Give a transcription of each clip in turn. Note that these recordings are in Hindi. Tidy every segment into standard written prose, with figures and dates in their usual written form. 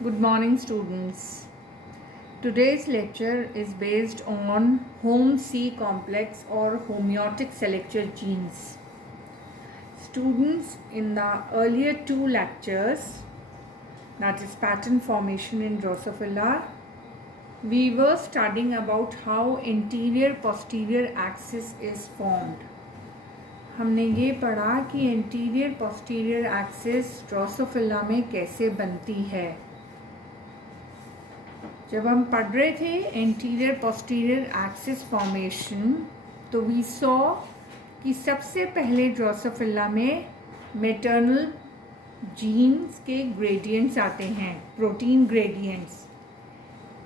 Good morning, students. Today's lecture is based on home C complex or homeotic selector genes. Students, in the earlier two lectures, that is pattern formation in Drosophila, we were studying about how anterior posterior axis is formed. हमने ये पढ़ा कि एंटीरियर पोस्टीरियर एक्सिस ड्रोसोफिला में कैसे बनती है. जब हम पढ़ रहे थे एंटीरियर पोस्टीरियर एक्सिस फॉर्मेशन, तो वी सॉ कि सबसे पहले ड्रोसोफिला में मैटरनल जीन्स के ग्रेडियंट्स आते हैं, प्रोटीन ग्रेडियंट्स.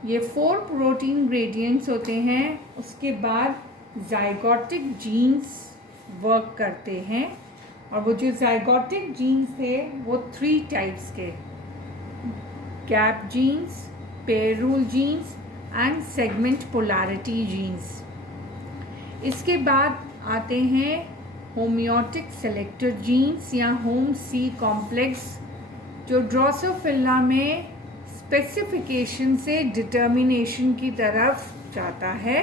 ये 4 प्रोटीन ग्रेडियंट्स होते हैं. उसके बाद जाइगोटिक जीन्स वर्क करते हैं, और वो जो जाइगोटिक जीन्स थे वो 3 टाइप्स के, gap genes, pair rule genes and segment polarity genes. इसके बाद आते हैं होमियोटिक सेलेक्टर जीन्स या होम सी कॉम्प्लेक्स, जो ड्रोसोफिला में स्पेसिफिकेशन से डिटर्मिनेशन की तरफ जाता है,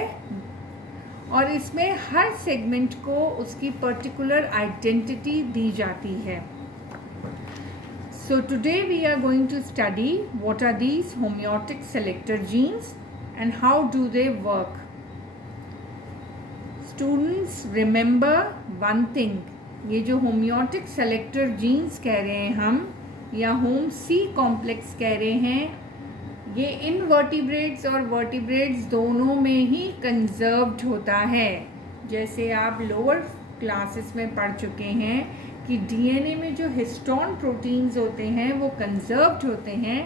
और इसमें हर सेगमेंट को उसकी पर्टिकुलर आइडेंटिटी दी जाती है. So today we are going to study what are these homeotic selector genes and how do they work. Students, remember one thing, ये जो homeotic selector genes कह रहे हैं हम, या home C complex कह रहे हैं, ये इनवर्टिब्रेट्स और वर्टिब्रेट्स दोनों में ही कंजर्व्ड होता है. जैसे आप लोअर क्लासेस में पढ़ चुके हैं कि डीएनए में जो हिस्टोन प्रोटीन्स होते हैं वो कंजर्व्ड होते हैं,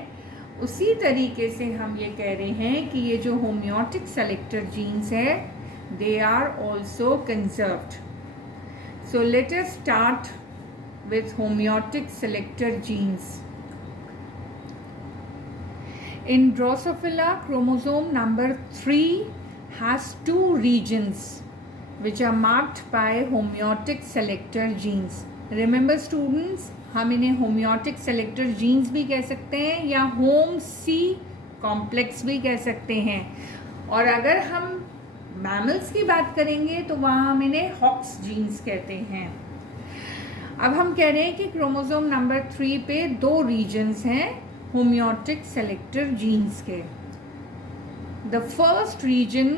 उसी तरीके से हम ये कह रहे हैं कि ये जो होमियोटिक सेलेक्टर जीन्स है, they are also conserved. So let us start with homeotic selector genes. In Drosophila, chromosome number 3 has 2 regions which are marked by homeotic selector genes. Remember students, हम इन्हें homeotic selector genes भी कह सकते हैं या home C complex भी कह सकते हैं. और अगर हम mammals की बात करेंगे तो वहाँ हम इन्हें Hox genes कहते हैं. अब हम कह रहे हैं कि क्रोमोसोम नंबर 3 पे 2 regions हैं होमियोटिक सेलेक्टर जीन्स के. The first region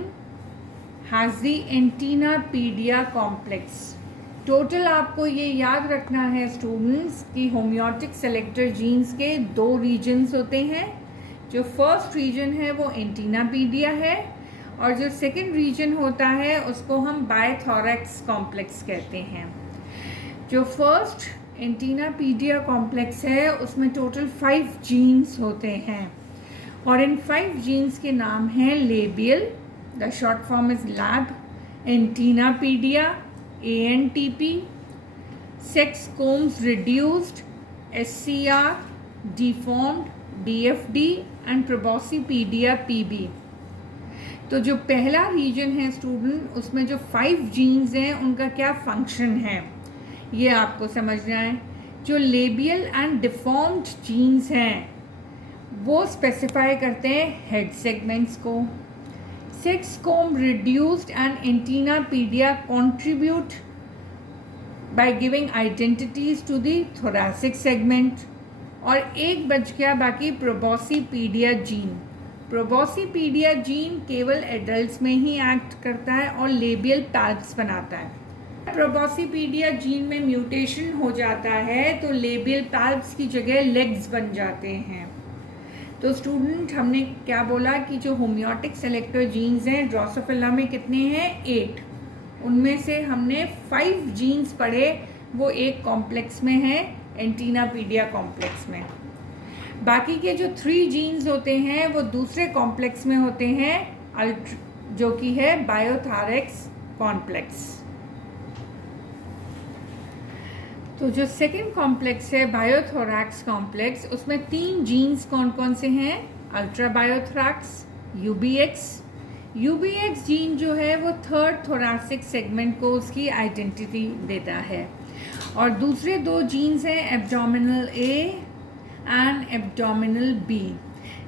has the Antennapedia complex. Total आपको ये याद रखना है स्टूडेंट्स कि होमियोटिक सेलेक्टर जीन्स के 2 रीजन्स होते हैं. जो फर्स्ट रीजन है वो एंटीनापीडिया है, और जो सेकंड रीजन होता है उसको हम बायथोरैक्स कॉम्प्लेक्स कहते हैं. जो फर्स्ट एंटीनापीडिया कॉम्प्लेक्स है उसमें टोटल 5 जीन्स होते हैं, और इन 5 जीन्स के नाम हैं labial, the short form is lab, antennapedia ANTP, sex combs reduced SCR, deformed DFD and proboscipedia PB. तो जो पहला रीजन है स्टूडेंट, उसमें जो 5 जीन्स हैं उनका क्या फंक्शन है ये आपको समझना है. जो लेबियल एंड डिफॉर्म्ड जीन्स हैं वो स्पेसिफाई करते हैं हेड सेगमेंट्स को. Sex combs reduced and Antennapedia contribute by giving identities to the thoracic segment. और एक बच गया बाकी, प्रोबोसिपीडिया जीन. प्रोबोसिपीडिया जीन केवल एडल्ट्स में ही एक्ट करता है और लेबियल पैल्प्स बनाता है. प्रोबोसिपीडिया जीन में म्यूटेशन हो जाता है तो लेबियल पैल्प्स की जगह लेग्स बन जाते हैं. तो स्टूडेंट, हमने क्या बोला कि जो होमियोटिक सेलेक्टर जीन्स हैं ड्रोसोफिला में कितने हैं? 8. उनमें से हमने 5 जीन्स पढ़े, वो एक कॉम्प्लेक्स में है, एंटीनापीडिया कॉम्प्लेक्स में. बाकी के जो 3 जीन्स होते हैं वो दूसरे कॉम्प्लेक्स में होते हैं, जो कि है बायोथोरैक्स कॉम्प्लेक्स. तो जो सेकेंड कॉम्प्लेक्स है बायोथोरैक्स कॉम्प्लेक्स, उसमें 3 जीन्स कौन कौन से हैं? अल्ट्रा बायोथोरैक्स, यूबीएक्स जीन जो है वो 3rd थोरैसिक सेगमेंट को उसकी आइडेंटिटी देता है. और दूसरे 2 जीन्स हैं abdominal A and abdominal B.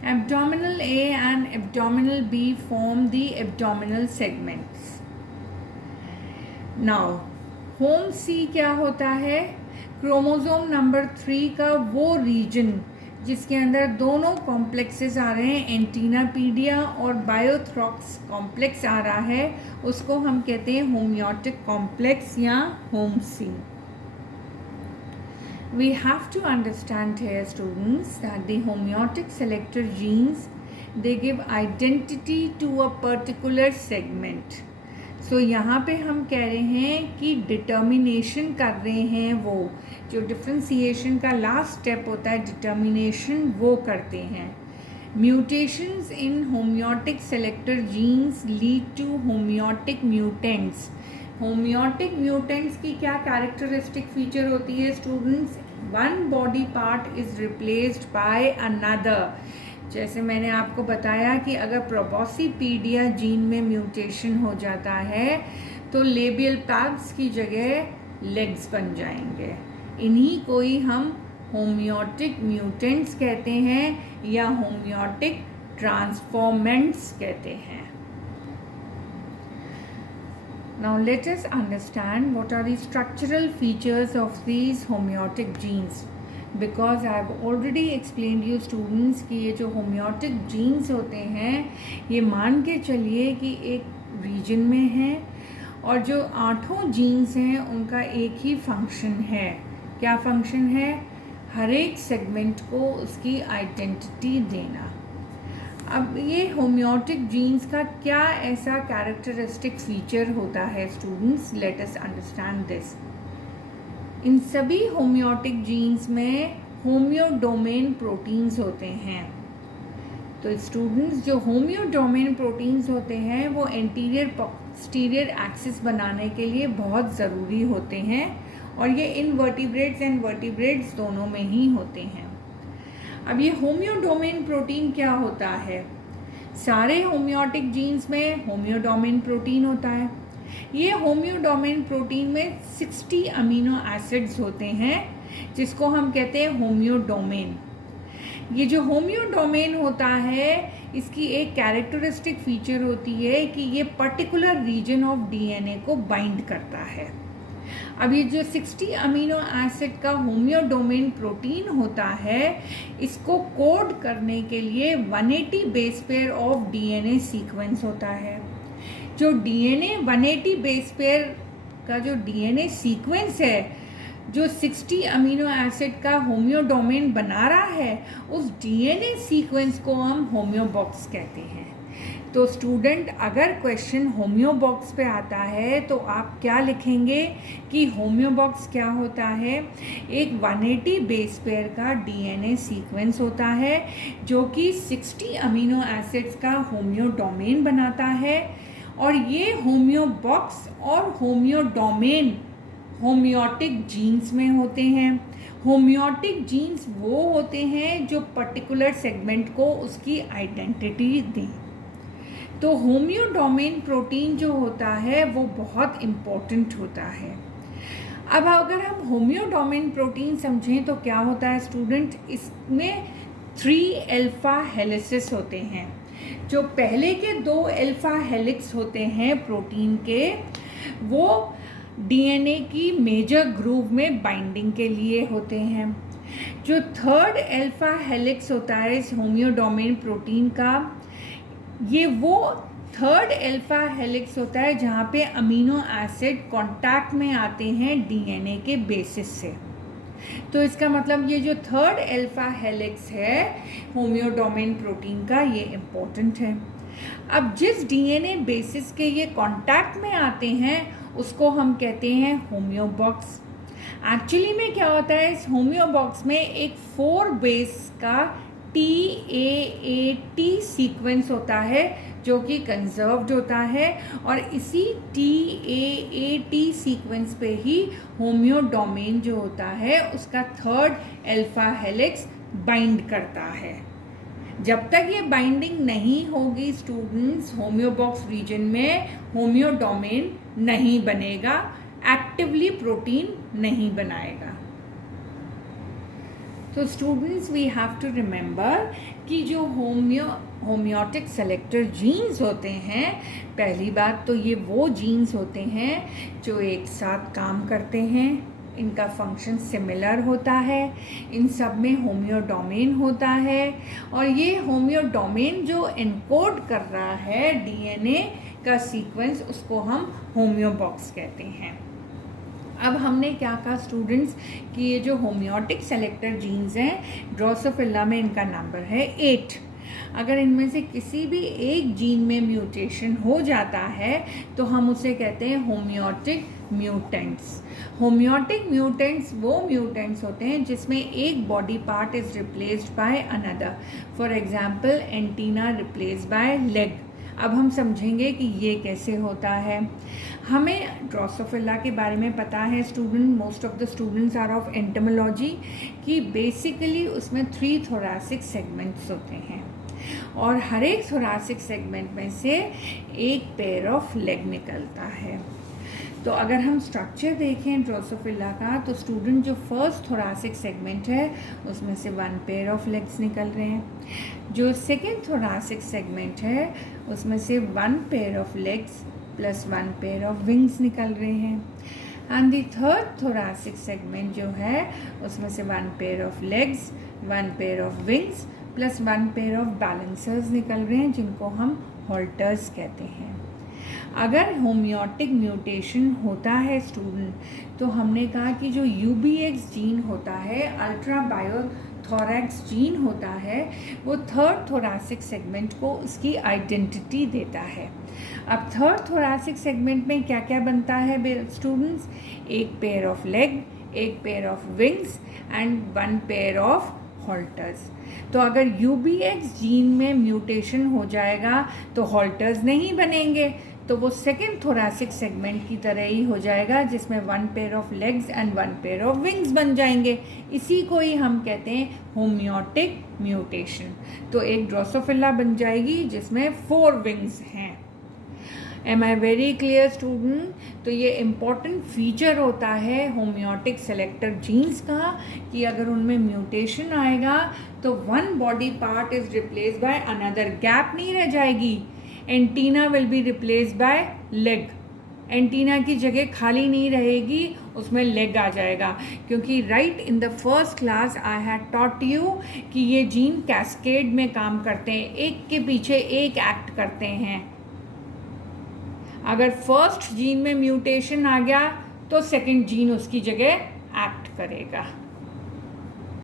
Abdominal A and abdominal B form the abdominal segments. Now home C क्या होता है? क्रोमोसोम नंबर 3 का वो रीजन जिसके अंदर दोनों कॉम्प्लेक्सेस आ रहे हैं, एंटीनापीडिया और बायोथ्रॉक्स कॉम्प्लेक्स आ रहा है, उसको हम कहते हैं होम्योटिक कॉम्प्लेक्स या Hom C. We have to understand here, students, that the homeotic selector genes, they give identity to a particular segment. So यहाँ पे हम कह रहे हैं कि डिटर्मिनेशन कर रहे हैं, वो जो डिफ्रेंसिएशन का लास्ट स्टेप होता है डिटर्मिनेशन, वो करते हैं. Mutations in homeotic selector genes lead to homeotic mutants. Homeotic mutants की क्या कैरेक्टरिस्टिक फीचर होती है students? One body part is replaced by another. जैसे मैंने आपको बताया कि अगर प्रोबॉसिपीडिया जीन में म्यूटेशन हो जाता है तो लेबियल पैड्स की जगह लेग्स बन जाएंगे. इन्हीं को ही हम होम्योटिक म्यूटेंट्स कहते हैं या होम्योटिक ट्रांसफॉर्मेंट्स कहते हैं. Now let us understand what are the structural features of these homeotic genes. Because I have already explained you students कि ये जो homeotic genes होते हैं ये मान के चलिए कि एक रीजन में है और जो 8 जीन्स हैं उनका एक ही फंक्शन है. क्या फंक्शन है? हर एक सेगमेंट को उसकी आइडेंटिटी देना. अब ये होम्योटिक जीन्स का क्या ऐसा कैरेक्टरिस्टिक फीचर होता है students? Let us understand this. इन सभी होम्योटिक जीन्स में होम्योडोमेन प्रोटीन्स होते हैं. तो स्टूडेंट्स जो होम्योडोमेन प्रोटीन्स होते हैं वो एंटीरियर पोस्टीरियर एक्सिस बनाने के लिए बहुत ज़रूरी होते हैं और ये इनवर्टिब्रेट्स एंड वर्टिब्रेट्स दोनों में ही होते हैं. अब ये होम्योडोमेन प्रोटीन क्या होता है? सारे होम्योटिक जीन्स में होम्योडोमेन प्रोटीन होता है. ये होम्योडोमेन प्रोटीन में 60 अमीनो एसिड्स होते हैं जिसको हम कहते हैं होम्योडोमेन. ये जो होम्योडोमेन होता है इसकी एक कैरेक्टरिस्टिक फीचर होती है कि ये पर्टिकुलर रीजन ऑफ डीएनए को बाइंड करता है. अब ये जो 60 अमीनो एसिड का होम्योडोमेन प्रोटीन होता है इसको कोड करने के लिए 180 base pair of DNA sequence होता है. जो डीएनए 180 बेस पेयर का जो डीएनए सीक्वेंस है जो 60 अमीनो एसिड का होम्योडोमेन बना रहा है उस डीएनए सीक्वेंस को हम होम्योबॉक्स कहते हैं. तो स्टूडेंट अगर क्वेश्चन होम्योबॉक्स पे आता है तो आप क्या लिखेंगे कि होम्योबॉक्स क्या होता है? एक 180 बेस पेयर का डीएनए सीक्वेंस होता है जो कि 60 अमीनो एसिड्स का होम्योडोमेन बनाता है और ये होम्योबॉक्स और होम्योडोमेन होम्योटिक जीन्स में होते हैं. होम्योटिक जीन्स वो होते हैं जो पर्टिकुलर सेगमेंट को उसकी आइडेंटिटी दें. तो होम्योडोमेन प्रोटीन जो होता है वो बहुत इम्पोर्टेंट होता है. अब अगर हम होम्योडोमेन प्रोटीन समझें तो क्या होता है स्टूडेंट? इसमें 3 अल्फा हेलिसेस होते हैं. जो पहले के 2 अल्फा हेलिक्स होते हैं प्रोटीन के वो डीएनए की मेजर ग्रूव में बाइंडिंग के लिए होते हैं. जो 3rd अल्फा हेलिक्स होता है इस होम्योडोमेन प्रोटीन का ये वो 3rd अल्फा हेलिक्स होता है जहाँ पे अमीनो एसिड कांटेक्ट में आते हैं डीएनए के बेसिस से. तो इसका मतलब ये जो 3rd अल्फा हेलिक्स है होम्योडोमेन प्रोटीन का ये इम्पोर्टेंट है. अब जिस डीएनए बेसिस के ये कांटेक्ट में आते हैं उसको हम कहते हैं होम्योबॉक्स. एक्चुअली में क्या होता है इस होम्योबॉक्स में एक 4 बेस का TAAT सीक्वेंस होता है जो कि कंजर्व्ड होता है और इसी TAAT सीक्वेंस पे ही होम्योडोमेन जो होता है उसका 3rd अल्फा हेलिक्स बाइंड करता है. जब तक ये बाइंडिंग नहीं होगी स्टूडेंट्स होम्योबॉक्स रीजन में होम्योडोमेन नहीं बनेगा, एक्टिवली प्रोटीन नहीं बनाएगा. तो students we have to remember कि जो होम्योटिक सेलेक्टर जीन्स होते हैं, पहली बात तो ये वो जीन्स होते हैं जो एक साथ काम करते हैं, इनका फंक्शन सिमिलर होता है, इन सब में होम्योडोमेन होता है, और ये होम्योडोमेन जो एनकोड कर रहा है डीएनए का सीक्वेंस, उसको हम होम्योबॉक्स कहते हैं। अब हमने क्या कहा स्टूडेंट्स कि ये जो होम्योटिक सेलेक्टर जीन्स हैं, ड्रोसोफिला में इनका नंबर है 8। अगर इनमें से किसी भी एक जीन में म्यूटेशन हो जाता है तो हम उसे कहते हैं होम्योटिक म्यूटेंट्स। होम्योटिक म्यूटेंट्स वो म्यूटेंट्स होते हैं जिसमें एक body part is replaced by another. For example antenna replaced by leg. अब हम समझेंगे कि ये कैसे होता है। हमें ड्रोसोफिला के बारे में पता है student, most of the students are of entomology, कि बेसिकली उसमें 3 थोरैसिक सेगमेंट्स होते हैं और हर एक थोरैसिक सेगमेंट में से एक पेयर ऑफ लेग निकलता है। तो अगर हम स्ट्रक्चर देखें ड्रोसोफिला का, तो स्टूडेंट जो फर्स्ट थोरैसिक सेगमेंट है उसमें से 1 पेयर ऑफ लेग्स निकल रहे हैं। जो सेकेंड थोरैसिक सेगमेंट है उसमें से 1 pair of legs plus 1 pair of wings निकल रहे हैं। And the third thoracic segment जो है उसमें से 1 pair of legs, 1 pair of wings plus 1 pair of balancers निकल रहे हैं, जिनको हम हॉल्टर्स कहते हैं। अगर होम्योटिक म्यूटेशन होता है स्टूडेंट, तो हमने कहा कि जो UBX जीन होता है, अल्ट्रा बायोथोरैक्स जीन होता है, वो थर्ड थोरैसिक सेगमेंट को उसकी आइडेंटिटी देता है। अब थर्ड थोरैसिक सेगमेंट में क्या क्या बनता है स्टूडेंट्स? एक पेयर ऑफ लेग, एक pair of wings and 1 pair of halteres. तो अगर UBX जीन में म्यूटेशन हो जाएगा तो हॉल्टर्स नहीं बनेंगे, तो वो सेकेंड थोरैसिक सेगमेंट की तरह ही हो जाएगा जिसमें 1 pair of legs and 1 pair of wings बन जाएंगे। इसी को ही हम कहते हैं होम्योटिक म्यूटेशन। तो एक ड्रोसोफिला बन जाएगी जिसमें 4 विंग्स हैं। Am I very clear student? तो ये इम्पॉर्टेंट फीचर होता है होम्योटिक सेलेक्टर जीन्स का कि अगर उनमें म्यूटेशन आएगा तो 1 body part is replaced by another, gap नहीं रह जाएगी। Antenna will be replaced by leg, antenna की जगह खाली नहीं रहेगी, उसमें लेग आ जाएगा। क्योंकि right in the first class I had taught you कि ये जीन कैस्केड में काम करते हैं, एक के पीछे एक एक्ट करते हैं। अगर फर्स्ट जीन में म्यूटेशन आ गया तो सेकंड जीन उसकी जगह एक्ट करेगा।